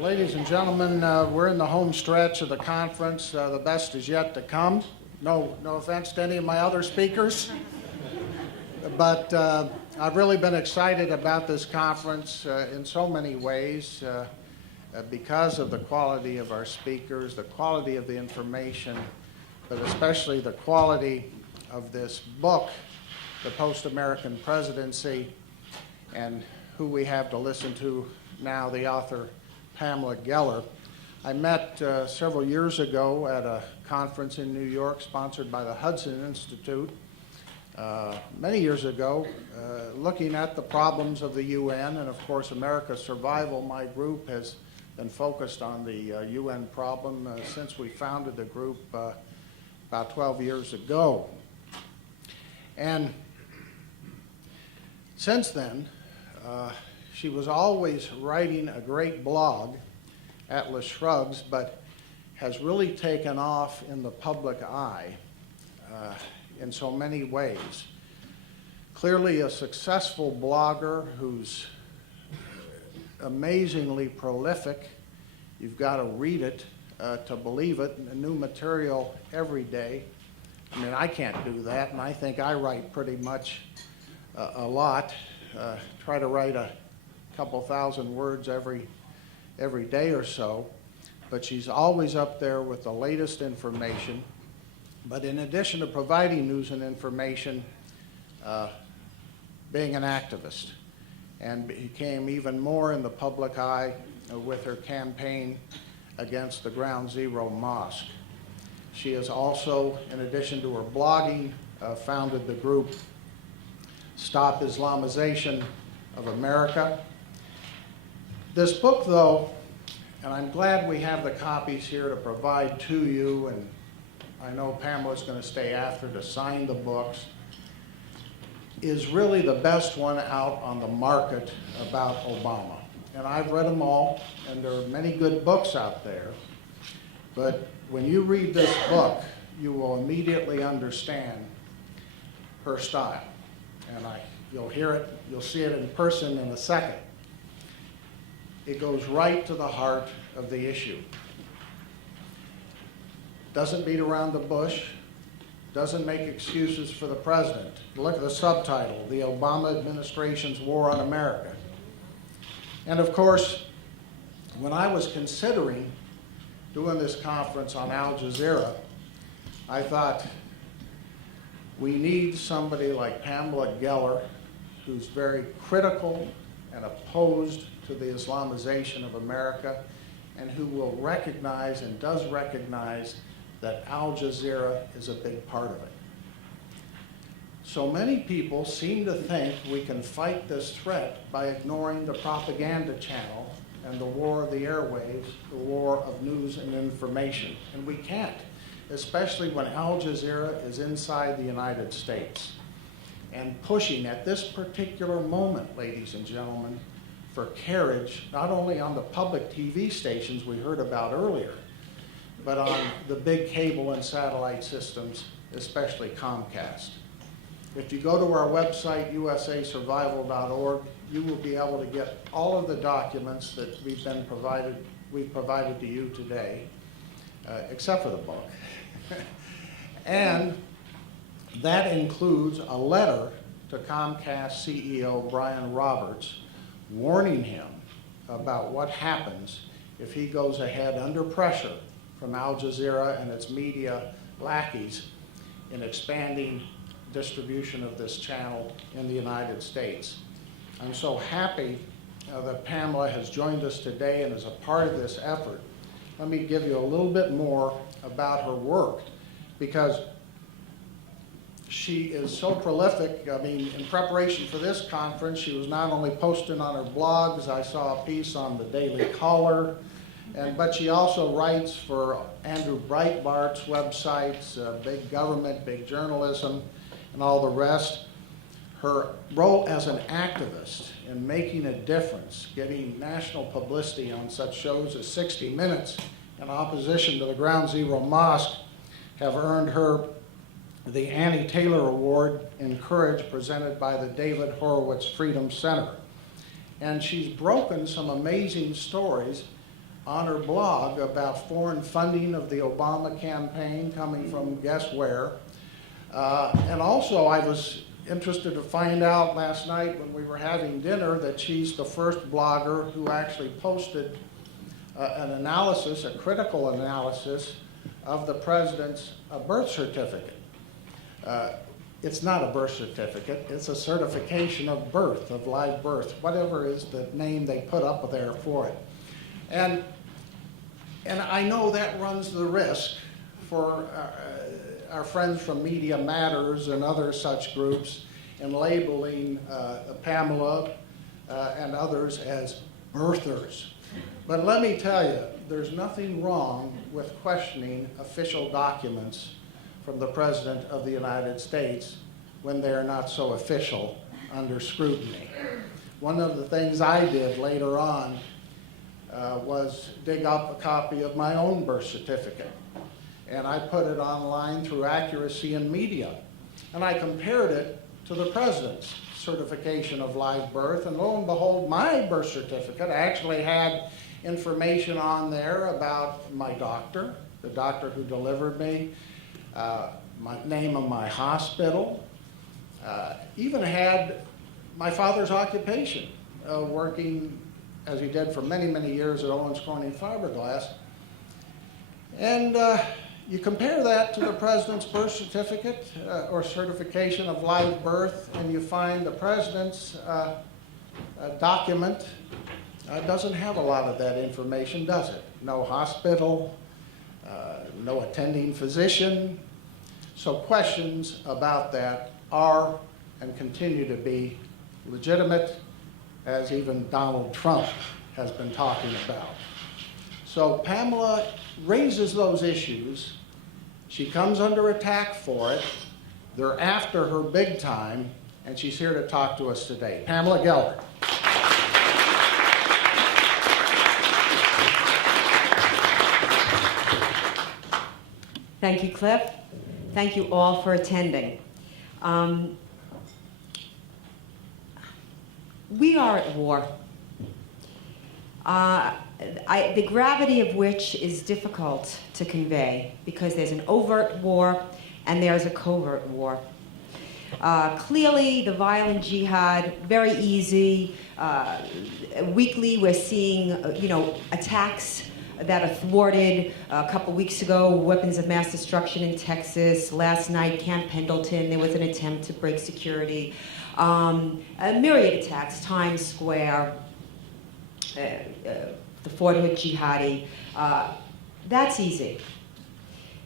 Ladies and gentlemen, we're in the home stretch of the conference. The best is yet to come. No offense to any of my other speakers, but I've really been excited about this conference in so many ways because of the quality of our speakers, the quality of the information, but especially the quality of this book, The Post-American Presidency, and who we have to listen to now, the author Pamela Geller. I met several years ago at a conference in New York sponsored by the Hudson Institute many years ago, looking at the problems of the UN and of course America's survival. My group has been focused on the UN problem since we founded the group about 12 years ago. And since then, she was always writing a great blog, Atlas Shrugs, but has really taken off in the public eye in so many ways. Clearly a successful blogger who's amazingly prolific. You've got to read it to believe it. New material every day. I mean, I can't do that, and I think I write pretty much a lot. Try to write a couple thousand words every day or so, but she's always up there with the latest information. But in addition to providing news and information, being an activist, and became even more in the public eye with her campaign against the Ground Zero Mosque. She has also, in addition to her blogging, founded the group Stop Islamization of America. This book, though, and I'm glad we have the copies here to provide to you, and I know Pamela's going to stay after to sign the books, is really the best one out on the market about Obama. And I've read them all, and there are many good books out there, but when you read this book, you will immediately understand her style. And you'll hear it, you'll see it in person in a second. It goes right to the heart of the issue. Doesn't beat around the bush, doesn't make excuses for the president. Look at the subtitle, The Obama Administration's War on America. And of course, when I was considering doing this conference on Al Jazeera, I thought, we need somebody like Pamela Geller, who's very critical and opposed to the Islamization of America, and who will recognize and does recognize that Al Jazeera is a big part of it. So many people seem to think we can fight this threat by ignoring the propaganda channel and the war of the airwaves, the war of news and information, and we can't, especially when Al Jazeera is inside the United States and pushing at this particular moment, ladies and gentlemen, for carriage, not only on the public TV stations we heard about earlier, but on the big cable and satellite systems, especially Comcast. If you go to our website, usasurvival.org, you will be able to get all of the documents that we've provided to you today, except for the book. And that includes a letter to Comcast CEO Brian Roberts warning him about what happens if he goes ahead under pressure from Al Jazeera and its media lackeys in expanding distribution of this channel in the United States. I'm so happy that Pamela has joined us today and is a part of this effort. Let me give you a little bit more about her work, because she is so prolific. I mean, in preparation for this conference, she was not only posting on her blogs, I saw a piece on the Daily Caller, but she also writes for Andrew Breitbart's websites, Big Government, Big Journalism, and all the rest. Her role as an activist in making a difference, getting national publicity on such shows as 60 Minutes in opposition to the Ground Zero Mosque, have earned her the Annie Taylor Award in Courage presented by the David Horowitz Freedom Center. And she's broken some amazing stories on her blog about foreign funding of the Obama campaign coming from guess where. And also I was interested to find out last night when we were having dinner that she's the first blogger who actually posted an analysis, a critical analysis of the president's birth certificate. It's not a birth certificate, it's a certification of birth, of live birth, whatever is the name they put up there for it. And I know that runs the risk for our friends from Media Matters and other such groups in labeling Pamela and others as birthers. But let me tell you, there's nothing wrong with questioning official documents from the President of the United States when they're not so official under scrutiny. One of the things I did later on was dig up a copy of my own birth certificate. And I put it online through Accuracy in Media. And I compared it to the President's certification of live birth, and lo and behold, my birth certificate actually had information on there about my doctor, the doctor who delivered me, my name of my hospital, even had my father's occupation, working as he did for many, many years at Owens Corning Fiberglass. And you compare that to the President's birth certificate or certification of live birth, and you find the President's document doesn't have a lot of that information, does it? No hospital, no attending physician. So questions about that are and continue to be legitimate, as even Donald Trump has been talking about. So Pamela raises those issues. She comes under attack for it. They're after her big time, and she's here to talk to us today. Pamela Geller. Thank you, Cliff. Thank you all for attending. We are at war. The gravity of which is difficult to convey because there's an overt war and there's a covert war. Clearly, the violent jihad, very easy. Weekly, we're seeing, attacks that are thwarted. A couple weeks ago, weapons of mass destruction in Texas. Last night, Camp Pendleton, there was an attempt to break security. A myriad attacks, Times Square, the Fort Hood jihadi. That's easy.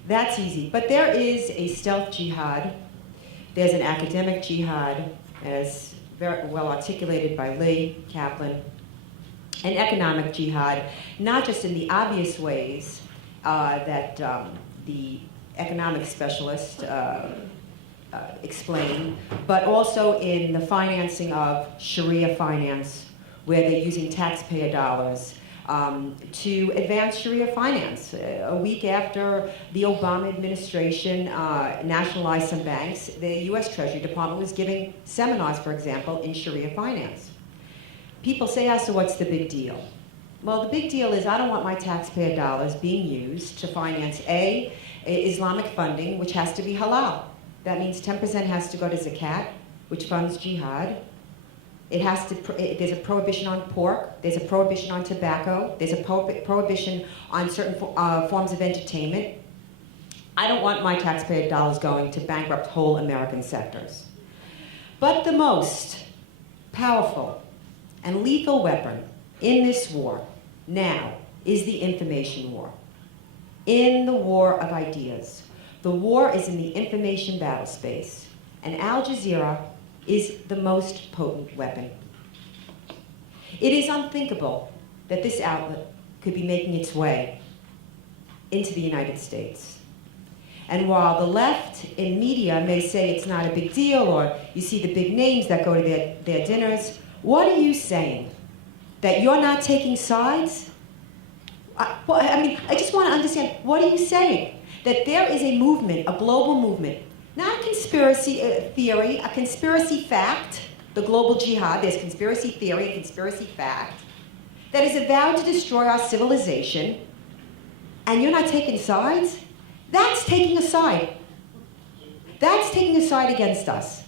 That's easy. But there is a stealth jihad. There's an academic jihad, as very well articulated by Lee Kaplan. An economic jihad, not just in the obvious ways that the economic specialist explained, but also in the financing of Sharia finance, where they're using taxpayer dollars to advance Sharia finance. A week after the Obama administration nationalized some banks, the US Treasury Department was giving seminars, for example, in Sharia finance. People say, so what's the big deal? Well, the big deal is I don't want my taxpayer dollars being used to finance A, Islamic funding, which has to be halal. That means 10% has to go to zakat, which funds jihad. It has to, there's a prohibition on pork, there's a prohibition on tobacco, there's a prohibition on certain forms of entertainment. I don't want my taxpayer dollars going to bankrupt whole American sectors. But the most powerful and lethal weapon in this war now is the information war. In the war of ideas. The war is in the information battle space, and Al Jazeera is the most potent weapon. It is unthinkable that this outlet could be making its way into the United States. And while the left in media may say it's not a big deal, or you see the big names that go to their dinners, what are you saying? That you're not taking sides? I just want to understand, what are you saying? That there is a movement, a global movement, not a conspiracy theory, a conspiracy fact, the global jihad, there's conspiracy theory and conspiracy fact, that is vowed to destroy our civilization, and you're not taking sides? That's taking a side. That's taking a side against us.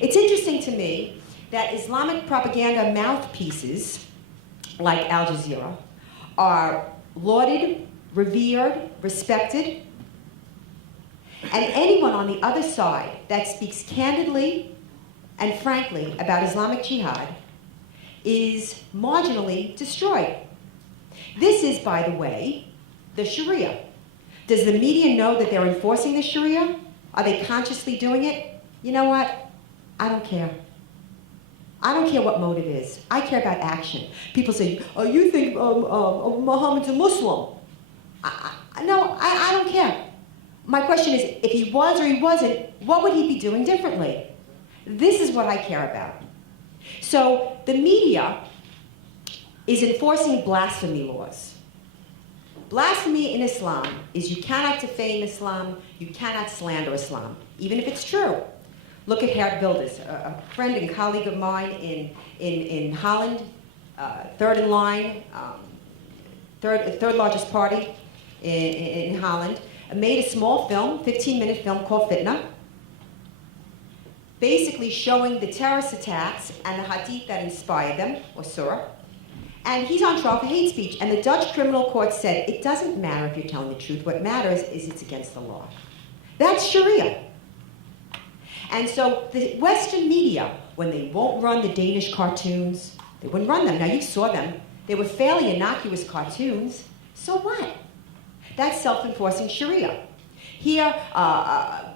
It's interesting to me that Islamic propaganda mouthpieces, like Al Jazeera, are lauded, revered, respected, and anyone on the other side that speaks candidly and frankly about Islamic Jihad is marginally destroyed. This is, by the way, the Sharia. Does the media know that they're enforcing the Sharia? Are they consciously doing it? You know what? I don't care. I don't care what motive is. I care about action. People say, oh, you think Muhammad's a Muslim. No, I don't care. My question is, if he was or he wasn't, what would he be doing differently? This is what I care about. So the media is enforcing blasphemy laws. Blasphemy in Islam is you cannot defame Islam, you cannot slander Islam, even if it's true. Look at Geert Wilders, a friend and colleague of mine in Holland, third in line, third largest party in Holland, made a small film, 15-minute film called Fitna, basically showing the terrorist attacks and the hadith that inspired them, or surah. And he's on trial for hate speech. And the Dutch criminal court said, it doesn't matter if you're telling the truth. What matters is it's against the law. That's Sharia. And so the Western media, when they won't run the Danish cartoons, they wouldn't run them. Now, you saw them. They were fairly innocuous cartoons. So what? That's self-enforcing Sharia. Here,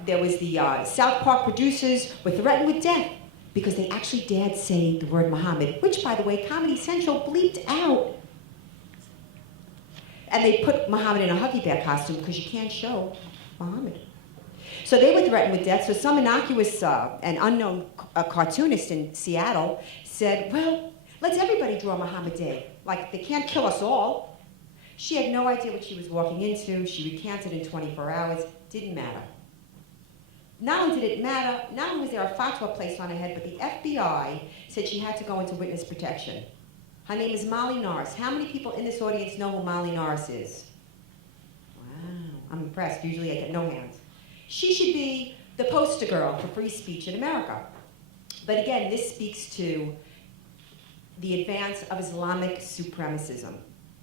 there was the South Park producers were threatened with death because they actually dared say the word Muhammad, which, by the way, Comedy Central bleeped out. And they put Muhammad in a Huggy Bear costume because you can't show Muhammad. So they were threatened with death. So some innocuous and unknown cartoonist in Seattle said, well, let's everybody draw Muhammad Day. Like, they can't kill us all. She had no idea what she was walking into. She recanted in 24 hours. Didn't matter. Not only did it matter, not only was there a fatwa placed on her head, but the FBI said she had to go into witness protection. Her name is Molly Norris. How many people in this audience know who Molly Norris is? Wow, I'm impressed. Usually I get no hands. She should be the poster girl for free speech in America. But again, this speaks to the advance of Islamic supremacism.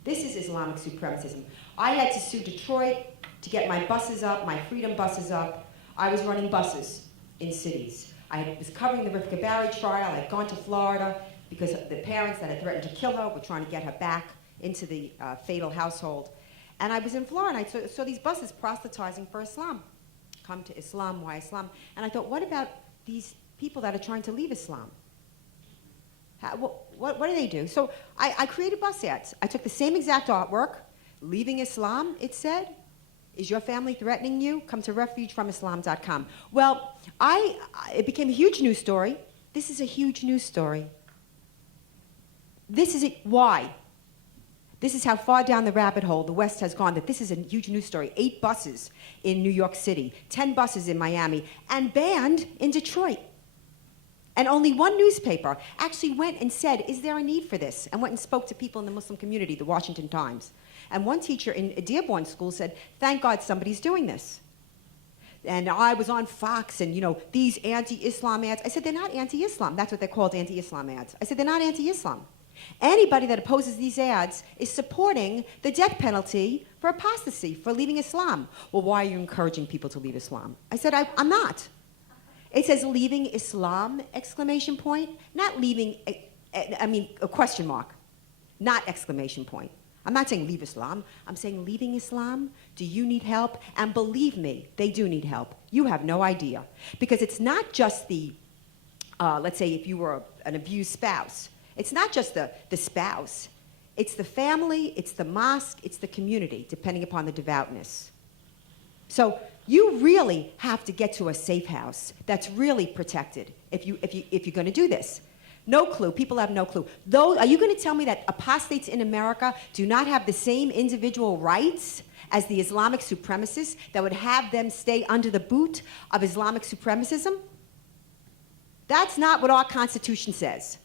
This is Islamic supremacism. I had to sue Detroit to get my buses up, my freedom buses up. I was running buses in cities. I was covering the Rivka Barry trial. I had gone to Florida because the parents that had threatened to kill her were trying to get her back into the fatal household. And I was in Florida, and I saw these buses proselytizing for Islam. Come to Islam, why Islam? And I thought, what about these people that are trying to leave Islam? What do they do? So I created bus ads. I took the same exact artwork, leaving Islam, it said. Is your family threatening you? Come to refugefromislam.com. Well, it became a huge news story. This is a huge news story. This is it. Why? This is how far down the rabbit hole the West has gone, that this is a huge news story. 8 buses in New York City, 10 buses in Miami, and banned in Detroit. And only one newspaper actually went and said, is there a need for this? And went and spoke to people in the Muslim community, the Washington Times. And one teacher in a Dearborn school said, thank God somebody's doing this. And I was on Fox and, these anti-Islam ads. I said, they're not anti-Islam. That's what they're called, anti-Islam ads. I said, they're not anti-Islam. Anybody that opposes these ads is supporting the death penalty for apostasy, for leaving Islam. Well, why are you encouraging people to leave Islam? I said, I'm not. It says leaving Islam, exclamation point. Not leaving, a question mark. Not exclamation point. I'm not saying leave Islam. I'm saying leaving Islam. Do you need help? And believe me, they do need help. You have no idea. Because it's not just the, let's say if you were an abused spouse, it's not just the spouse. It's the family, it's the mosque, it's the community, depending upon the devoutness. So you really have to get to a safe house that's really protected if you're going to do this. No clue. People have no clue. Are you going to tell me that apostates in America do not have the same individual rights as the Islamic supremacists that would have them stay under the boot of Islamic supremacism? That's not what our Constitution says.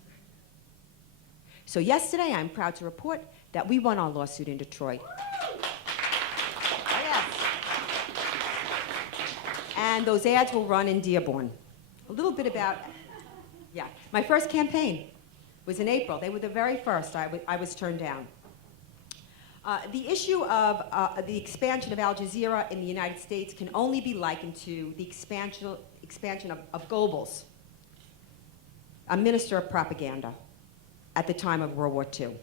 So yesterday, I'm proud to report that we won our lawsuit in Detroit. Yes. And those ads will run in Dearborn. A little bit about, yeah. My first campaign was in April. They were the very first I was turned down. The issue of the expansion of Al Jazeera in the United States can only be likened to the expansion of Goebbels, a minister of propaganda at the time of World War II.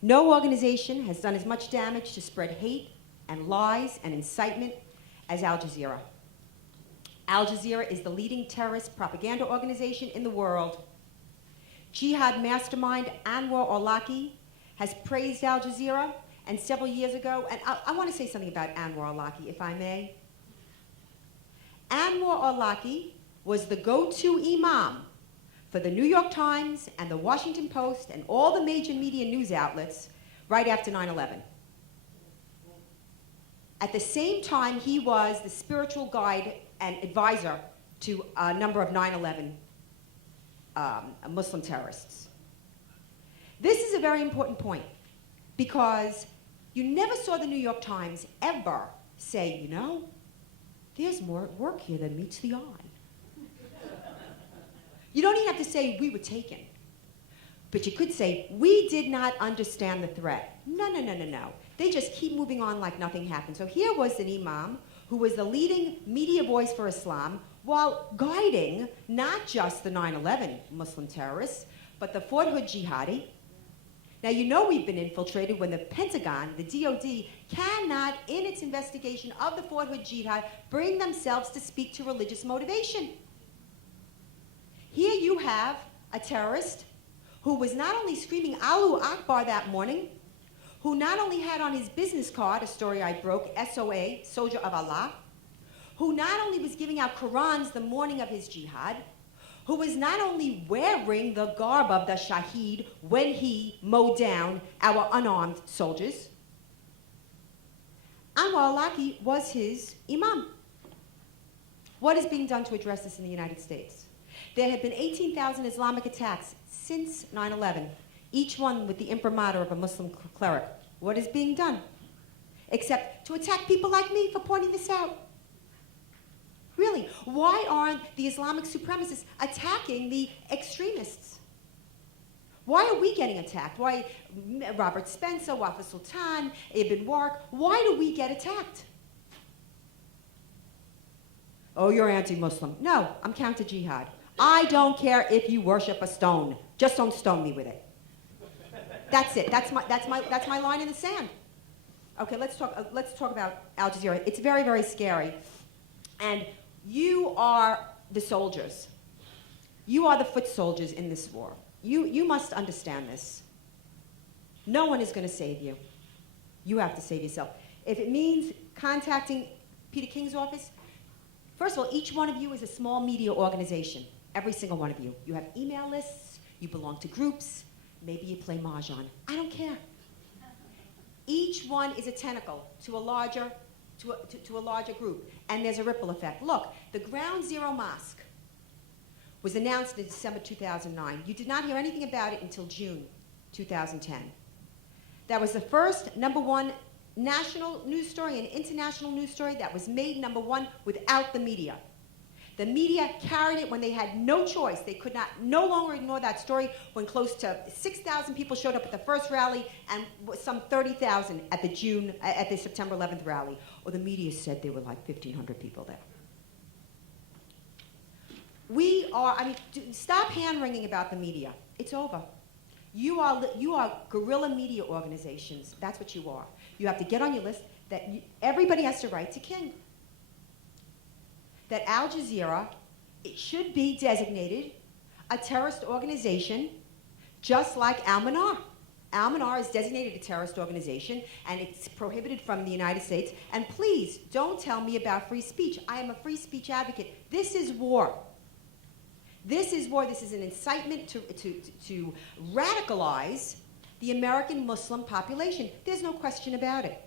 No organization has done as much damage to spread hate and lies and incitement as Al Jazeera. Al Jazeera is the leading terrorist propaganda organization in the world. Jihad mastermind Anwar al-Awlaki has praised Al Jazeera, and several years ago, and I want to say something about Anwar al-Awlaki, if I may. Anwar al-Awlaki was the go-to imam for the New York Times and the Washington Post and all the major media news outlets right after 9/11. At the same time, he was the spiritual guide and advisor to a number of 9/11 Muslim terrorists. This is a very important point because you never saw the New York Times ever say, you know, there's more at work here than meets the eye. You don't even have to say we were taken. But you could say, we did not understand the threat. No, no, no, no, no. They just keep moving on like nothing happened. So here was an imam who was the leading media voice for Islam while guiding not just the 9/11 Muslim terrorists, but the Fort Hood jihadi. Now, you know we've been infiltrated when the Pentagon, the DOD, cannot, in its investigation of the Fort Hood jihad, bring themselves to speak to religious motivation. Here you have a terrorist who was not only screaming Allahu Akbar that morning, who not only had on his business card, a story I broke, SOA, Soldier of Allah, who not only was giving out Qurans the morning of his jihad, who was not only wearing the garb of the Shaheed when he mowed down our unarmed soldiers, Anwar al-Awlaki was his imam. What is being done to address this in the United States? There have been 18,000 Islamic attacks since 9/11, each one with the imprimatur of a Muslim cleric. What is being done? Except to attack people like me for pointing this out. Really, why aren't the Islamic supremacists attacking the extremists? Why are we getting attacked? Why Robert Spencer, Wafa Sultan, Ibn Warq, why do we get attacked? Oh, you're anti-Muslim. No, I'm counter-jihad. I don't care if you worship a stone. Just don't stone me with it. That's it. That's my line in the sand. Okay, let's talk about Al Jazeera. It's very, very scary. And you are the soldiers. You are the foot soldiers in this war. You must understand this. No one is going to save you. You have to save yourself. If it means contacting Peter King's office, first of all, each one of you is a small media organization. Every single one of you. You have email lists, you belong to groups, maybe you play mahjong. I don't care. Each one is a tentacle to a larger group, and there's a ripple effect. Look, the Ground Zero Mosque was announced in December 2009. You did not hear anything about it until June 2010. That was the first #1 national news story and international news story that was made #1 without the media. The media carried it when they had no choice. They could no longer ignore that story when close to 6,000 people showed up at the first rally and some 30,000 at the September 11th rally. Or the media said there were like 1,500 people there. Stop hand-wringing about the media. It's over. You are guerrilla media organizations. That's what you are. You have to get on your list that everybody has to write to King. That Al Jazeera, it should be designated a terrorist organization just like Al-Manar. Al-Manar is designated a terrorist organization and it's prohibited from the United States. And please, don't tell me about free speech. I am a free speech advocate. This is war. This is war. This is an incitement to radicalize the American Muslim population. There's no question about it.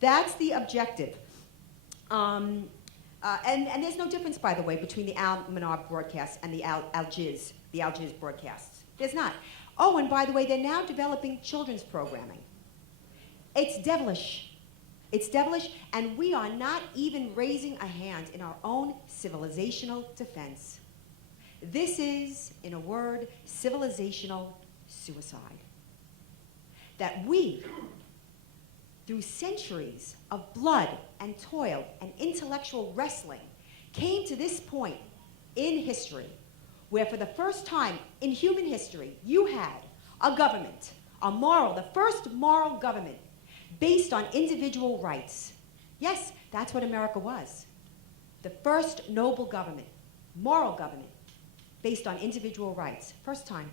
That's the objective. And there's no difference, by the way, between the Al-Manar broadcasts and the Al-Jiz broadcasts. There's not. Oh, and by the way, they're now developing children's programming. It's devilish. It's devilish, and we are not even raising a hand in our own civilizational defense. This is, in a word, civilizational suicide. That we, through centuries of blood and toil and intellectual wrestling, came to this point in history where for the first time in human history, you had a government, the first moral government based on individual rights. Yes, that's what America was. The first noble government, moral government, based on individual rights. First time.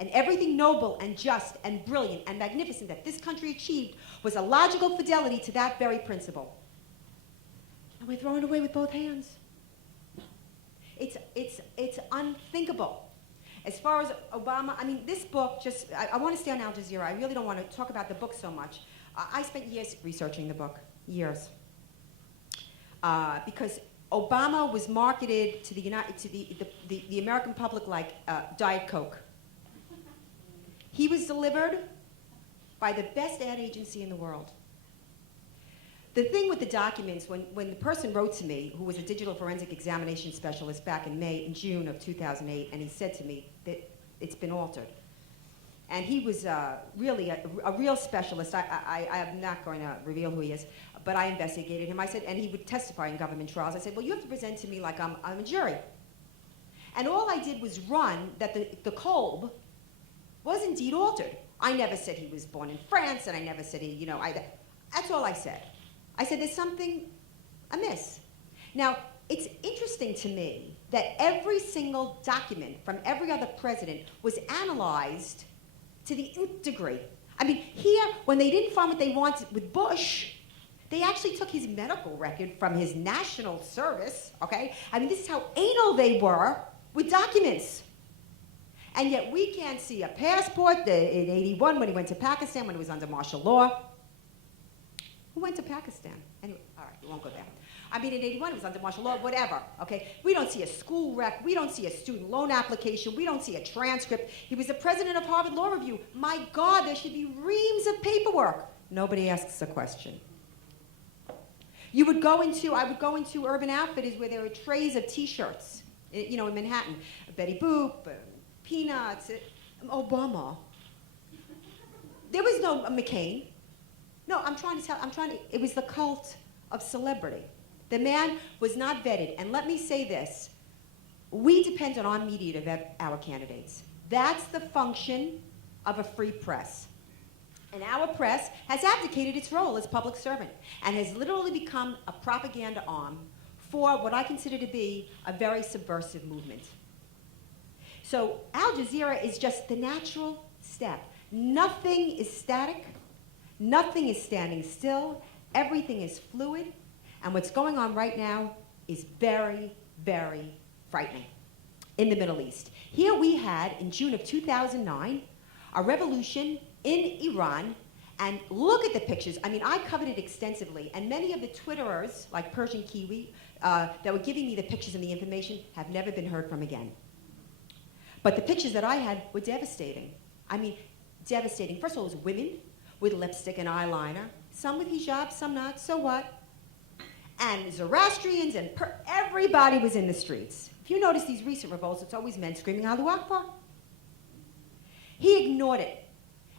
And everything noble and just and brilliant and magnificent that this country achieved was a logical fidelity to that very principle. And we're throwing it away with both hands. It's unthinkable. As far as Obama, I mean, this book just, I want to stay on Al Jazeera. I really don't want to talk about the book so much. I spent years researching the book, years. Because Obama was marketed to the American public like Diet Coke. He was delivered by the best ad agency in the world. The thing with the documents, when the person wrote to me, who was a digital forensic examination specialist back in June of 2008, and he said to me that it's been altered. And he was really a real specialist. I am not going to reveal who he is, but I investigated him. I said, and he would testify in government trials. I said, well, you have to present to me like I'm a jury. And all I did was run that the Kolb was indeed altered. I never said he was born in France, and I never said he, that's all I said. I said, there's something amiss. Now, it's interesting to me that every single document from every other president was analyzed to the nth degree. I mean, here, when they didn't find what they wanted with Bush, they actually took his medical record from his national service, okay? I mean, this is how anal they were with documents. And yet we can't see a passport in 81 when he went to Pakistan, when he was under martial law. Who went to Pakistan? Anyway, all right, we won't go there. I mean, in 81, it was under martial law, whatever, okay? We don't see a school rec. We don't see a student loan application. We don't see a transcript. He was the president of Harvard Law Review. My God, there should be reams of paperwork. Nobody asks a question. I would go into Urban Outfitters where there were trays of T-shirts, in Manhattan. Betty Boop, Peanuts, Obama. There was no McCain. No, it was the cult of celebrity. The man was not vetted. And let me say this, we depend on our media to vet our candidates. That's the function of a free press. And our press has abdicated its role as public servant and has literally become a propaganda arm for what I consider to be a very subversive movement. So Al Jazeera is just the natural step. Nothing is static. Nothing is standing still. Everything is fluid. And what's going on right now is very, very frightening in the Middle East. Here we had, in June of 2009, a revolution in Iran. And look at the pictures. I mean, I covered it extensively. And many of the Twitterers, like Persian Kiwi, that were giving me the pictures and the information have never been heard from again. But the pictures that I had were devastating. I mean, devastating. First of all, it was women with lipstick and eyeliner, some with hijab, some not, so what? And Zoroastrians and everybody was in the streets. If you notice these recent revolts, it's always men screaming, Allahu Akbar. He ignored it,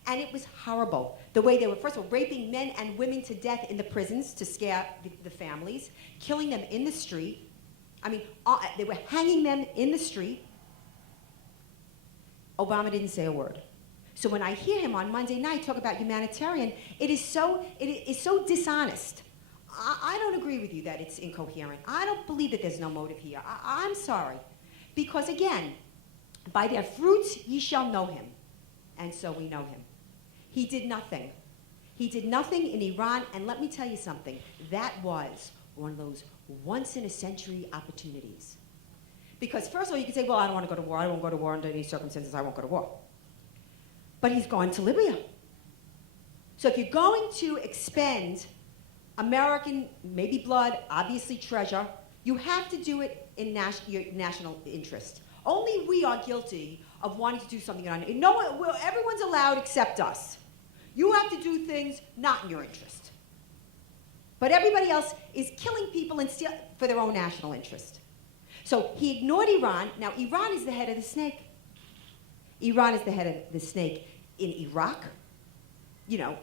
and it was horrible. The way they were, first of all, raping men and women to death in the prisons to scare the families, killing them in the street. I mean, they were hanging them in the street. Obama didn't say a word. So when I hear him on Monday night talk about humanitarian, it is so dishonest. I don't agree with you that it's incoherent. I don't believe that there's no motive here. I'm sorry. Because again, by their fruits ye shall know him. And so we know him. He did nothing. He did nothing in Iran, and let me tell you something. That was one of those once-in-a-century opportunities. Because first of all, you can say, well, I don't want to go to war. I won't go to war under any circumstances. I won't go to war. But he's gone to Libya. So if you're going to expend American, maybe blood, obviously treasure, you have to do it in your national interest. Only we are guilty of wanting to do something on it. No one, well, everyone's allowed except us. You have to do things not in your interest. But everybody else is killing people and for their own national interest. So he ignored Iran. Now, Iran is the head of the snake. Iran is the head of the snake in Iraq. You know,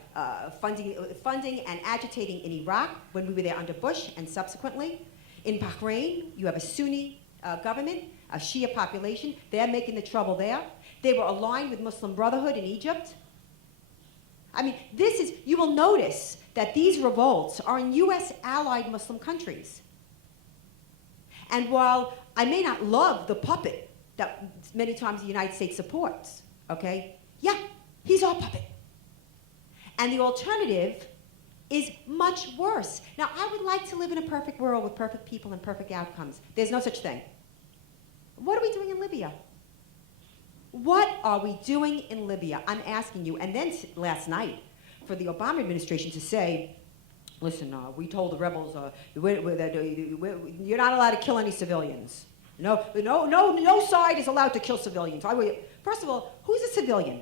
funding and agitating in Iraq when we were there under Bush and subsequently. In Bahrain, you have a Sunni government, a Shia population. They're making the trouble there. They were aligned with Muslim Brotherhood in Egypt. I mean, you will notice that these revolts are in US allied Muslim countries. And while I may not love the puppet that many times the United States supports, okay? Yeah, he's our puppet. And the alternative is much worse. Now, I would like to live in a perfect world with perfect people and perfect outcomes. There's no such thing. What are we doing in Libya? What are we doing in Libya? I'm asking you. And then last night, for the Obama administration to say, listen, we told the rebels you're not allowed to kill any civilians. No side is allowed to kill civilians. First of all, who's a civilian?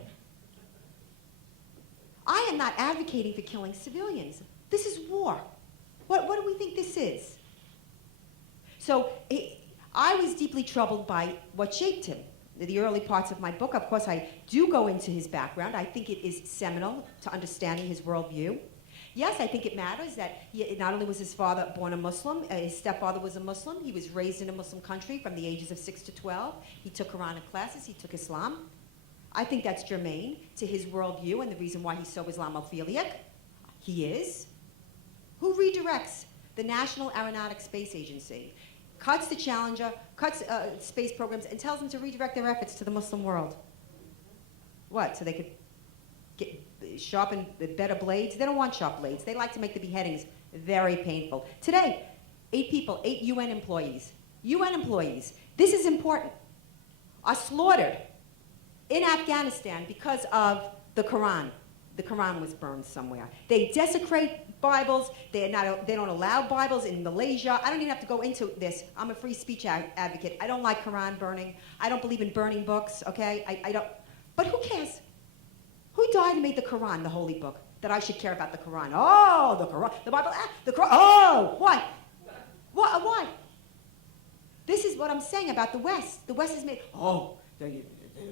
I am not advocating for killing civilians. This is war. What do we think this is? So I was deeply troubled by what shaped him. The early parts of my book, of course, I do go into his background. I think it is seminal to understanding his worldview. Yes, I think it matters that not only was his father born a Muslim, his stepfather was a Muslim. He was raised in a Muslim country from the ages of 6 to 12. He took Quranic classes. He took Islam. I think that's germane to his worldview and the reason why he's so Islamophilic. He is. Who redirects the National Aeronautic Space Agency? Cuts the Challenger, cuts space programs, and tells them to redirect their efforts to the Muslim world. What, so they could sharpen better blades? They don't want sharp blades. They like to make the beheadings very painful. Today, 8 people, 8 UN employees. UN employees, this is important, are slaughtered in Afghanistan because of the Quran. The Quran was burned somewhere. They desecrate Bibles. They don't allow Bibles in Malaysia. I don't even have to go into this. I'm a free speech advocate. I don't like Quran burning. I don't believe in burning books, okay? I don't. But who cares? Who died and made the Quran, the holy book, that I should care about the Quran? Oh, the Quran, the Bible, the Quran. Oh, why? Why? This is what I'm saying about the West. The West has made,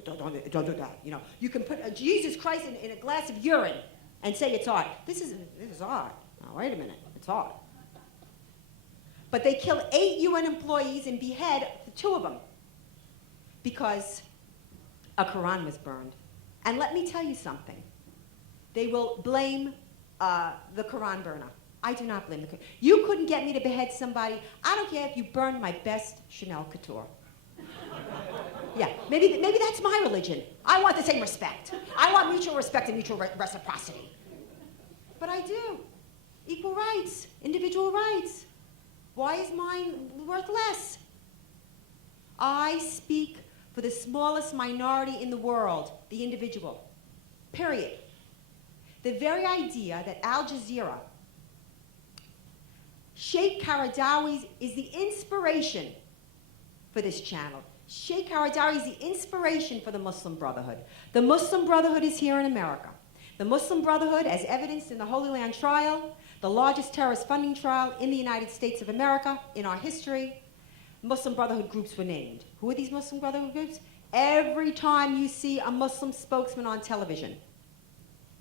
don't do that. You know, you can put Jesus Christ in a glass of urine and say it's art. This is art. Now, wait a minute, it's art. But they kill 8 UN employees and behead 2 of them because a Quran was burned. And let me tell you something. They will blame the Quran burner. I do not blame the Quran. You couldn't get me to behead somebody. I don't care if you burned my best Chanel couture. Yeah, maybe that's my religion. I want the same respect. I want mutual respect and mutual reciprocity. But I do. Equal rights, individual rights. Why is mine worth less? I speak for the smallest minority in the world, the individual. Period. The very idea that Al Jazeera, Sheikh Qaradawi is the inspiration for this channel. Sheikh Qaradawi is the inspiration for the Muslim Brotherhood. The Muslim Brotherhood is here in America. The Muslim Brotherhood, as evidenced in the Holy Land trial, the largest terrorist funding trial in the United States of America in our history, Muslim Brotherhood groups were named. Who are these Muslim Brotherhood groups? Every time you see a Muslim spokesman on television,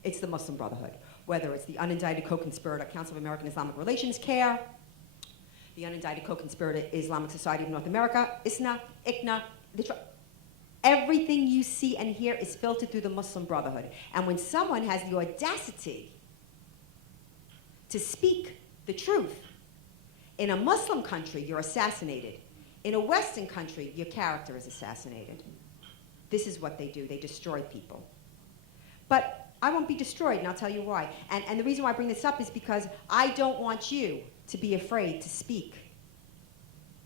it's the Muslim Brotherhood. Whether it's the unindicted co-conspirator Council of American Islamic Relations, CARE, the unindicted co-conspirator Islamic Society of North America, ISNA, ICNA, everything you see and hear is filtered through the Muslim Brotherhood. And when someone has the audacity to speak the truth, in a Muslim country, you're assassinated. In a Western country, your character is assassinated. This is what they do. They destroy people. But I won't be destroyed, and I'll tell you why. And the reason why I bring this up is because I don't want you to be afraid to speak.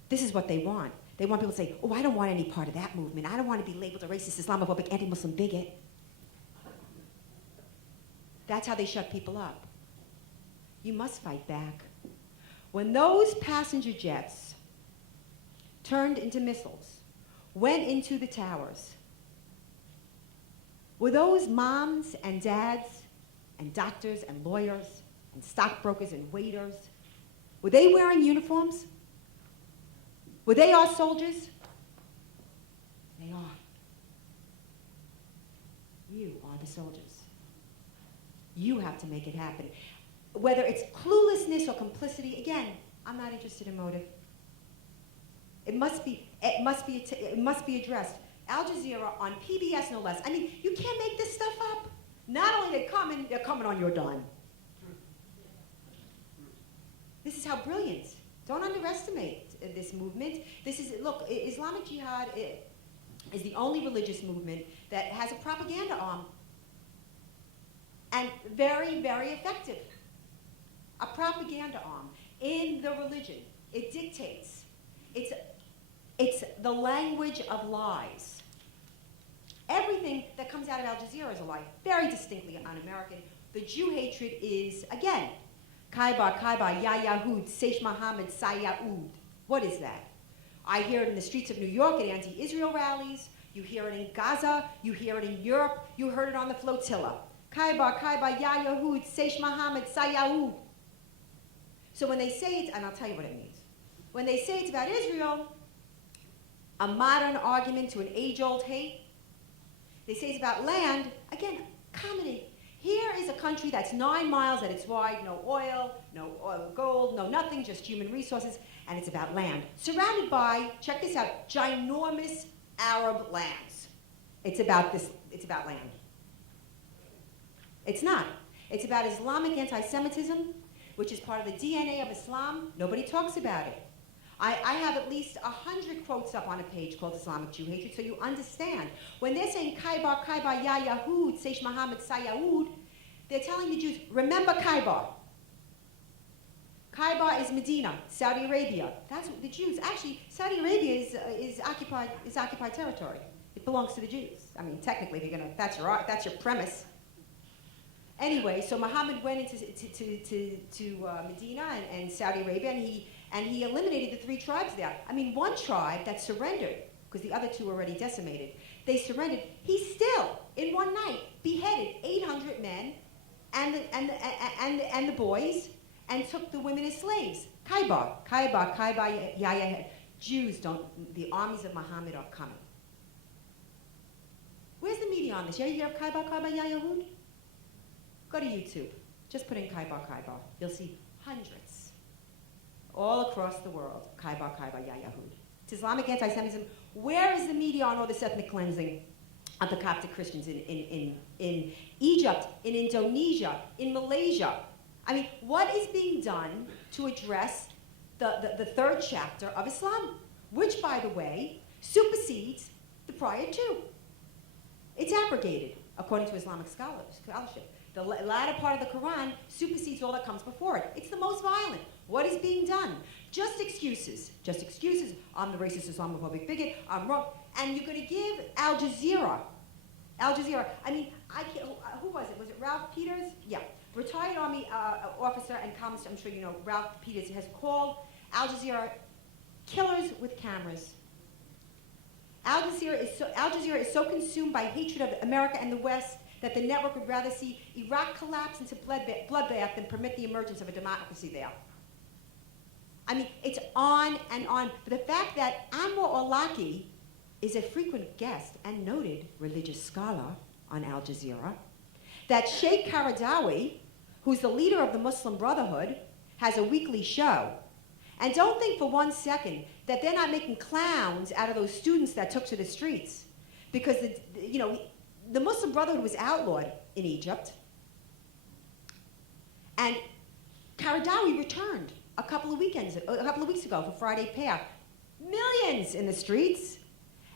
This is what they want. They want people to say, oh, I don't want any part of that movement. I don't want to be labeled a racist, Islamophobic, anti-Muslim bigot. That's how they shut people up. You must fight back. When those passenger jets turned into missiles, went into the towers, were those moms and dads and doctors and lawyers and stockbrokers and waiters, were they wearing uniforms? Were they our soldiers? They are. You are the soldiers. You have to make it happen. Whether it's cluelessness or complicity, again, I'm not interested in motive. It must be addressed. Al Jazeera on PBS, no less. I mean, you can't make this stuff up. Not only they're coming on your dime. This is how brilliant. Don't underestimate this movement. Look, Islamic Jihad is the only religious movement that has a propaganda arm. And very, very effective. A propaganda arm in the religion. It dictates. It's the language of lies. Everything that comes out of Al Jazeera is a lie, very distinctly un-American. The Jew hatred is, again, Kaiba, Ya Yahud, Seish Mohammed, Sayaud. What is that? I hear it in the streets of New York at anti-Israel rallies. You hear it in Gaza. You hear it in Europe. You heard it on the flotilla. Kaiba, Ya Yahud, Seish Mohammed, Sayaud. So when they say it, and I'll tell you what it means. When they say it's about Israel, a modern argument to an age-old hate, they say it's about land, again, comedy. Here is a country that's 9 miles at its wide, no oil, gold, no nothing, just human resources, and it's about land. Surrounded by, check this out, ginormous Arab lands. It's about land. It's not. It's about Islamic anti-Semitism, which is part of the DNA of Islam. Nobody talks about it. I have at least 100 quotes up on a page called Islamic Jew Hatred, so you understand. When they're saying Kaibar, Ya Yahud, Seish Mohammed, Sayaud, they're telling the Jews, remember Kaibar. Kaibar is Medina, Saudi Arabia. That's what the Jews, actually, Saudi Arabia is occupied territory. It belongs to the Jews. I mean, technically, that's your premise. Anyway, so Muhammad went into Medina and Saudi Arabia, and he eliminated the 3 tribes there. I mean, one tribe that surrendered, because the other 2 were already decimated, they surrendered. He still, in one night, beheaded 800 men and the boys, and took the women as slaves. Kaibar, Ya. Jews don't, the armies of Muhammad are coming. Where's the media on this? You ever hear of Kaibar, Ya Yahud? Go to YouTube. Just put in Kaibar. You'll see hundreds all across the world. Kaibar, Ya Yahud. It's Islamic anti-Semitism. Where is the media on all this ethnic cleansing of the Coptic Christians in Egypt, in Indonesia, in Malaysia? I mean, what is being done to address the 3rd chapter of Islam, which, by the way, supersedes the prior 2? It's abrogated, according to Islamic scholarship. The latter part of the Quran supersedes all that comes before it. It's the most violent. What is being done? Just excuses. Just excuses. I'm the racist Islamophobic bigot. I'm wrong. And you're going to give Al Jazeera. I mean, who was it? Was it Ralph Peters? Yeah. Retired Army officer and columnist, I'm sure you know, Ralph Peters has called Al Jazeera killers with cameras. Al Jazeera is so consumed by hatred of America and the West that the network would rather see Iraq collapse into bloodbath than permit the emergence of a democracy there. I mean, it's on and on. But the fact that Anwar Awlaki is a frequent guest and noted religious scholar on Al Jazeera, that Sheikh Qaradawi, who's the leader of the Muslim Brotherhood, has a weekly show. And don't think for one second that they're not making clowns out of those students that took to the streets. Because, the Muslim Brotherhood was outlawed in Egypt. And Qaradawi returned a couple of weeks ago for Friday prayer. Millions in the streets.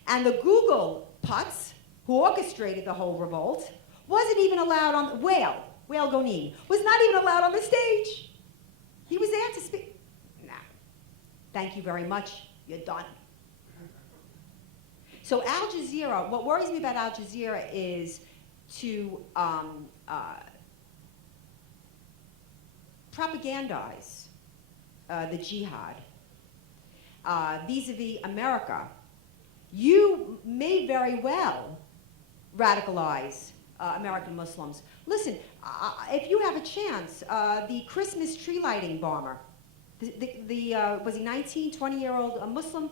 And the Google putz, who orchestrated the whole revolt, wasn't even allowed on, Wael Gonin, was not even allowed on the stage. He was there to speak. Nah, thank you very much, you're done. So Al Jazeera, what worries me about Al Jazeera is to propagandize the jihad vis-a-vis America you may very well radicalize American Muslims. Listen, if you have a chance, the Christmas tree lighting bomber, was he 19, 20-year-old Muslim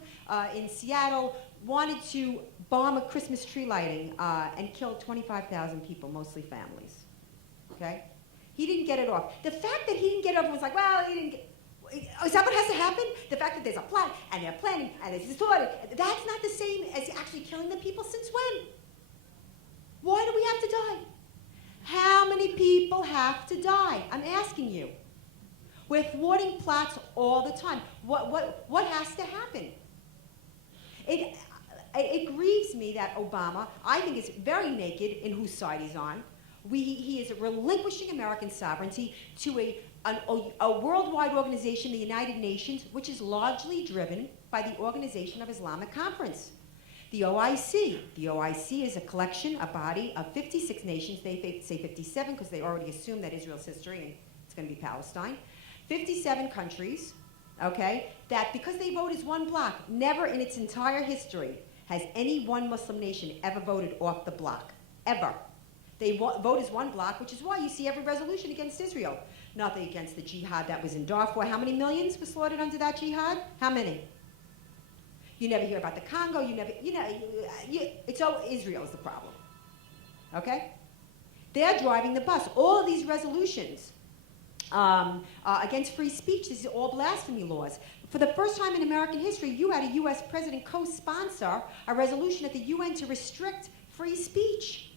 in Seattle, wanted to bomb a Christmas tree lighting and killed 25,000 people, mostly families. Okay? He didn't get it off. The fact that he didn't get it off was like, well, he didn't get. Is that what has to happen? The fact that there's a plot and they're planning and it's distorted, that's not the same as actually killing the people. Since when? Why do we have to die? How many people have to die? I'm asking you. We're thwarting plots all the time. What has to happen? It grieves me that Obama, I think, is very naked in whose side he's on. He is relinquishing American sovereignty to a worldwide organization, the United Nations, which is largely driven by the Organization of Islamic Conference. The OIC. The OIC is a collection, a body of 56 nations. They say 57 because they already assume that Israel's history and it's going to be Palestine. 57 countries, okay, that because they vote as one bloc, never in its entire history has any one Muslim nation ever voted off the bloc, ever. They vote as one bloc, which is why you see every resolution against Israel. Nothing against the jihad that was in Darfur. How many millions were slaughtered under that jihad? How many? You never hear about the Congo. It's all Israel's the problem. Okay? They're driving the bus. All of these resolutions against free speech, this is all blasphemy laws. For the first time in American history, you had a U.S. president co-sponsor a resolution at the UN to restrict free speech.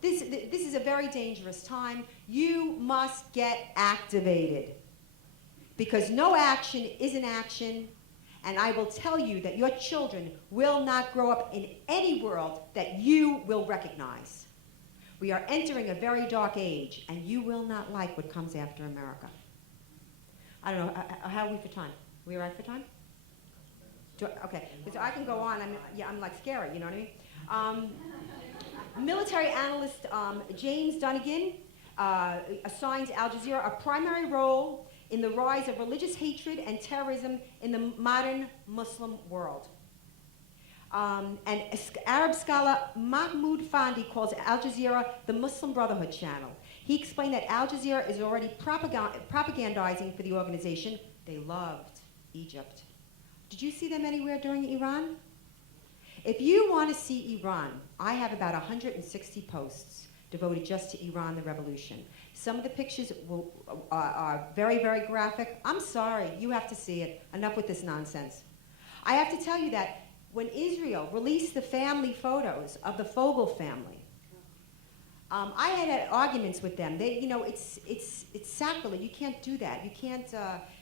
This is a very dangerous time. You must get activated because no action is an action, and I will tell you that your children will not grow up in any world that you will recognize. We are entering a very dark age, and you will not like what comes after America. I don't know, how are we for time? We all right for time? Okay, so I can go on. I'm like scary, you know what I mean? Military analyst James Dunnigan assigns Al Jazeera a primary role in the rise of religious hatred and terrorism in the modern Muslim world. And Arab scholar Mahmoud Fandi calls Al Jazeera the Muslim Brotherhood channel. He explained that Al Jazeera is already propagandizing for the organization. They loved Egypt. Did you see them anywhere during Iran? If you want to see Iran, I have about 160 posts devoted just to Iran, the revolution. Some of the pictures are very, very graphic. I'm sorry, you have to see it. Enough with this nonsense. I have to tell you that when Israel released the family photos of the Fogel family, I had arguments with them. They, it's sacrilege. You can't do that. You can't,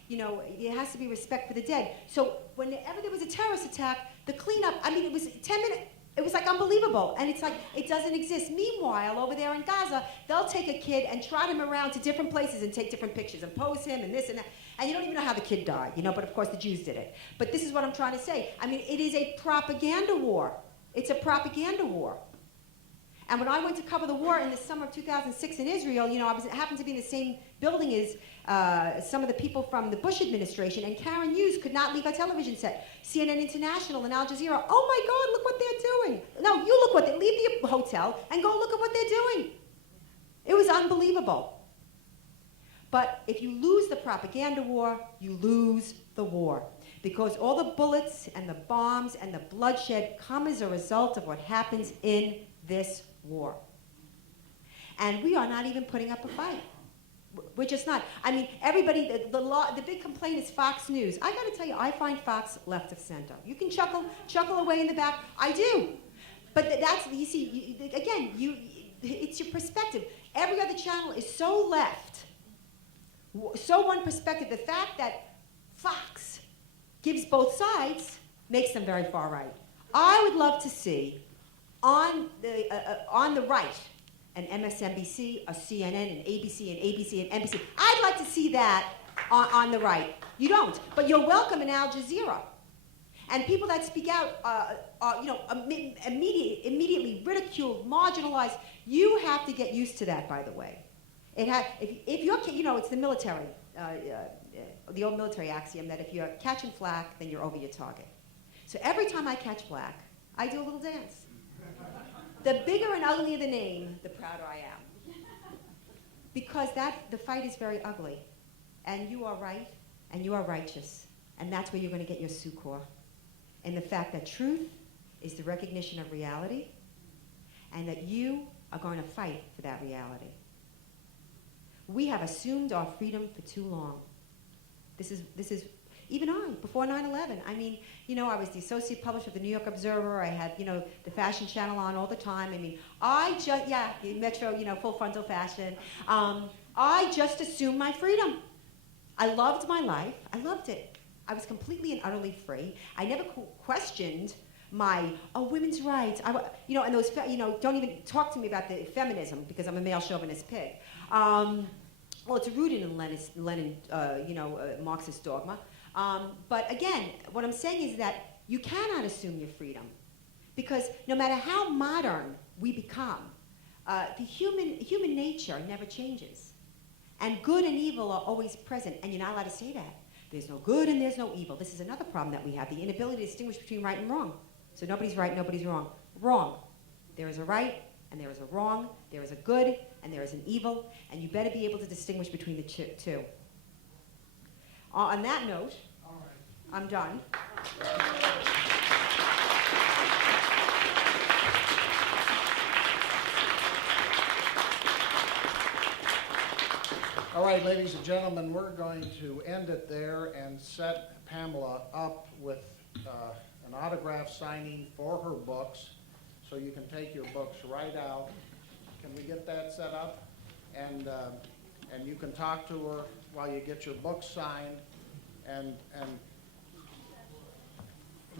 it has to be respect for the dead. So whenever there was a terrorist attack, the cleanup, it was 10 minutes. It was like unbelievable, and it's like it doesn't exist. Meanwhile, over there in Gaza, they'll take a kid and trot him around to different places and take different pictures and pose him and this and that. And you don't even know how the kid died, but of course the Jews did it. But this is what I'm trying to say. It is a propaganda war. It's a propaganda war. And when I went to cover the war in the summer of 2006 in Israel, I happened to be in the same building as some of the people from the Bush administration, and Karen Hughes could not leave her television set. CNN International and Al Jazeera, oh my God, look what they're doing. No, you look leave the hotel and go look at what they're doing. It was unbelievable. But if you lose the propaganda war, you lose the war. Because all the bullets and the bombs and the bloodshed come as a result of what happens in this war. And we are not even putting up a fight. We're just not. Everybody, the big complaint is Fox News. I got to tell you, I find Fox left of center. You can chuckle away in the back. I do. But that's, you see, it's your perspective. Every other channel is so left, so one perspective. The fact that Fox gives both sides makes them very far right. I would love to see on the right, an MSNBC, a CNN, an ABC, and NBC. I'd like to see that on the right. You don't, but you're welcome in Al Jazeera. And people that speak out, immediately ridiculed, marginalized. You have to get used to that, by the way. If you're, it's the military, the old military axiom that if you're catching flack, then you're over your target. So every time I catch black, I do a little dance. The bigger and uglier the name, the prouder I am. Because the fight is very ugly. And you are right, and you are righteous. And that's where you're going to get your succor. And the fact that truth is the recognition of reality, and that you are going to fight for that reality. We have assumed our freedom for too long. This is even before 9/11. I mean, you know, I was the associate publisher of the New York Observer. I had, you know, the Fashion Channel on all the time. I mean, Metro, you know, full frontal fashion. I just assumed my freedom. I loved my life. I loved it. I was completely and utterly free. I never questioned my women's rights. You know, and those, you know, don't even talk to me about the feminism because I'm a male chauvinist pig. Well, it's rooted in Lenin, you know, Marxist dogma. But again, what I'm saying is that you cannot assume your freedom, because no matter how modern we become, the human nature never changes, and good and evil are always present. And you're not allowed to say that. There's no good and there's no evil. This is another problem that we have: the inability to distinguish between right and wrong. So nobody's right, nobody's wrong. Wrong. There is a right and there is a wrong. There is a good and there is an evil, and you better be able to distinguish between the two. On that note, I'm done. All right, ladies and gentlemen, we're going to end it there and set Pamela up with an autograph signing for her books, so you can take your books right out. Can we get that set up? And you can talk to her while you get your books signed. And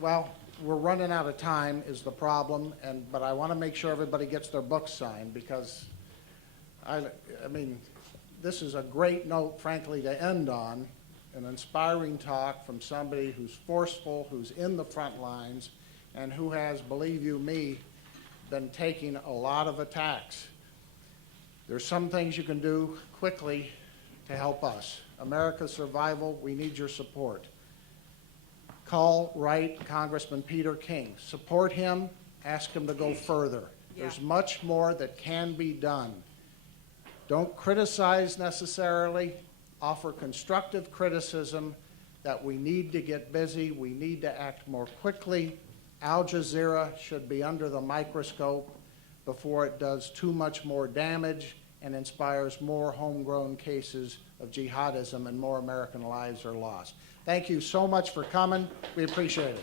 well, we're running out of time is the problem, but I want to make sure everybody gets their books signed, because I mean, this is a great note, frankly, to end on, an inspiring talk from somebody who's forceful, who's in the front lines, and who has, believe you me, been taking a lot of attacks. There's some things you can do quickly to help us. America's survival, we need your support. Call, write Congressman Peter King. Support him, ask him to go further. Yeah. There's much more that can be done. Don't criticize necessarily, offer constructive criticism that we need to get busy, we need to act more quickly. Al Jazeera should be under the microscope before it does too much more damage and inspires more homegrown cases of jihadism and more American lives are lost. Thank you so much for coming. We appreciate it.